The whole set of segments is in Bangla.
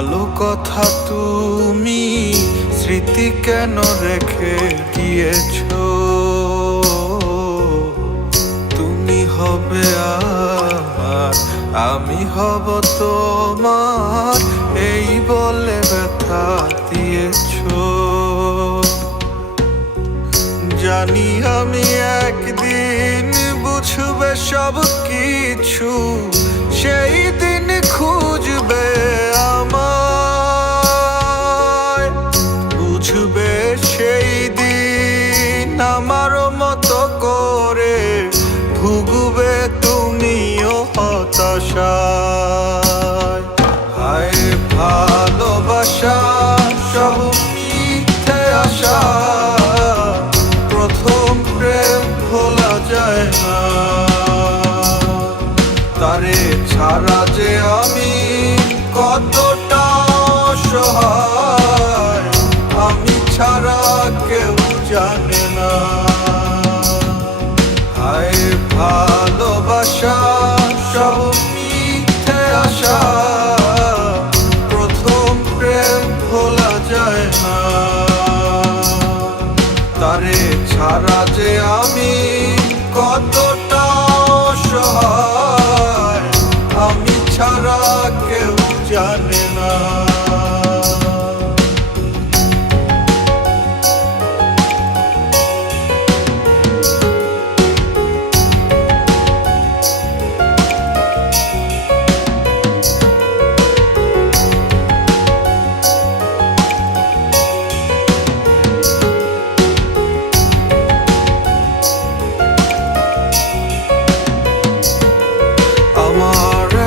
ভালো কথা তুমি স্মৃতি কেন রেখে গিয়েছো? তুমি হবে আমার, আমি হব তোমার, এই বলে ব্যথা দিয়েছো। জানি আমি একদিন বুঝবে সব কিছু, সেই দিন খুঁজবে আমায়, বুঝবে সেই দিন আমার মতো করে, ভুগবে তুমিও হতাশায়। হায় ভালোবাসা সব মিথ্যে আশা, প্রথম প্রেম ভোলা যায় না। তারে ছাড়া যে আমি কতটা অসহায়, আমি ছাড়া কেউ জানে না। হায় ভালোবাসা সব মিথ্যে আশা, প্রথম প্রেম ভোলা যায় না। তারে ছাড়া যে আমি কতটা অসহায়, আমি ছাড়া কেউ জানে না।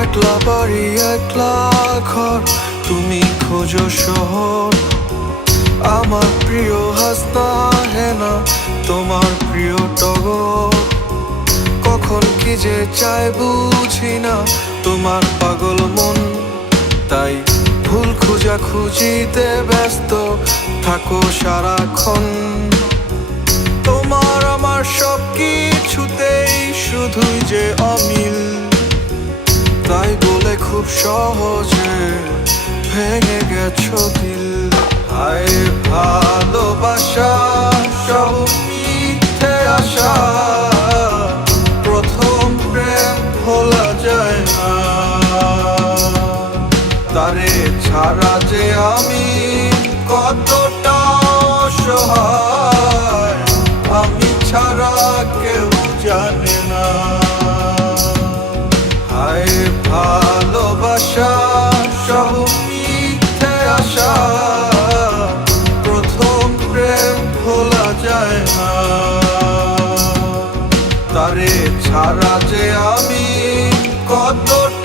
একলা বাড়ি একলা ঘর, তুমি খোঁজো শহর। আমার প্রিয় হাসনা হেনা, তোমার প্রিয় টগর। কখন কি যে চাই বুঝি না তোমার পাগল মন, তাই ভুল খুঁজা খুঁজিতে ব্যস্ত থাকো সারাক্ষণ। তোমার আমার সব কিছুতেই শুধুই যে অমিল, তাই বলে খুব সহজে ভেঙে গেছো দিল। হায় ভালোবাসা সব মিথ্যে আশা, প্রথম প্রেম ভোলা যায় না। তারে ছাড়া যে আমি কতটা অসহায়, আমি ছাড়া কেউ জানে না। হায় ভালোবাসা সব মিথ্যে আশা, প্রথম প্রেম ভোলা যায় না। তারে ছাড়া যে আমি কতটা